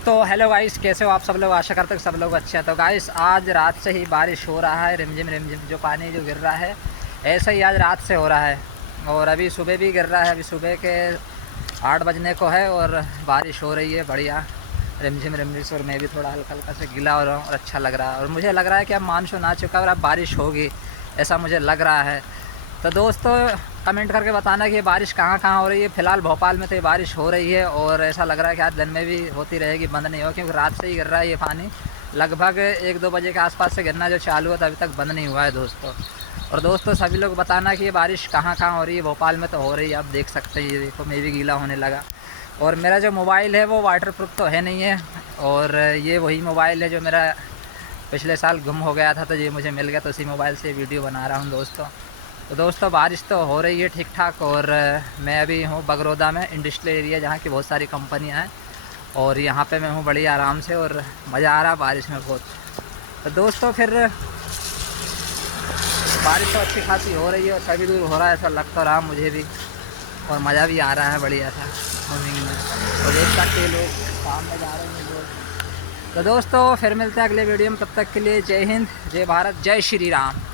तो hello guys, कैसे हो आप सब लोग। आशा करते हैं सब लोग अच्छे हैं। तो गाइस आज रात से ही बारिश हो रहा है, रिमझिम रिमझिम जो पानी जो गिर रहा है ऐसा ही आज रात से हो रहा है। और अभी सुबह भी गिर रहा है। अभी सुबह के 8 बजने को है और बारिश हो रही है बढ़िया रिमझिम रिमझिम। और मैं भी थोड़ा हल्का हल्का से गीला हो रहा हूँ और अच्छा लग रहा है। और मुझे लग रहा है कि अब मानसून आ चुका है और अब बारिश होगी, ऐसा मुझे लग रहा है। तो दोस्तों कमेंट करके बताना कि ये बारिश कहाँ कहाँ हो रही है। फ़िलहाल भोपाल में तो ये बारिश हो रही है और ऐसा लग रहा है कि आज दिन में भी होती रहेगी, बंद नहीं हो, क्योंकि रात से ही गिर रहा है ये पानी। लगभग 1-2 बजे के आसपास से गिरना जो चालू है तो अभी तक बंद नहीं हुआ है दोस्तों। और दोस्तों सभी लोग बताना कि ये बारिश कहाँ कहाँ हो रही है। भोपाल में तो हो रही है, आप देख सकते हैं। ये देखो मैं भी गीला होने लगा। और मेरा जो मोबाइल है वो वाटर प्रूफ तो है नहीं है। और ये वही मोबाइल है जो मेरा पिछले साल गुम हो गया था, तो ये मुझे मिल गया, तो उसी मोबाइल से वीडियो बना रहा हूँ दोस्तों। तो दोस्तों बारिश तो हो रही है ठीक ठाक। और मैं अभी हूँ बगरोदा में, इंडस्ट्रियल एरिया जहाँ की बहुत सारी कंपनियाँ हैं। और यहाँ पे मैं हूँ बड़ी आराम से और मज़ा आ रहा है बारिश में बहुत। तो दोस्तों फिर बारिश तो अच्छी खासी हो रही है और सभी दूर हो रहा है, ऐसा लग तो रहा मुझे भी। और मज़ा भी आ रहा है बढ़िया सा स्विमिंग में। तो देख सकते लोग काम में जा रहे हैं लोग। तो दोस्तों फिर मिलते हैं अगले वीडियो में, तब तक के लिए जय हिंद, जय भारत, जय श्री राम।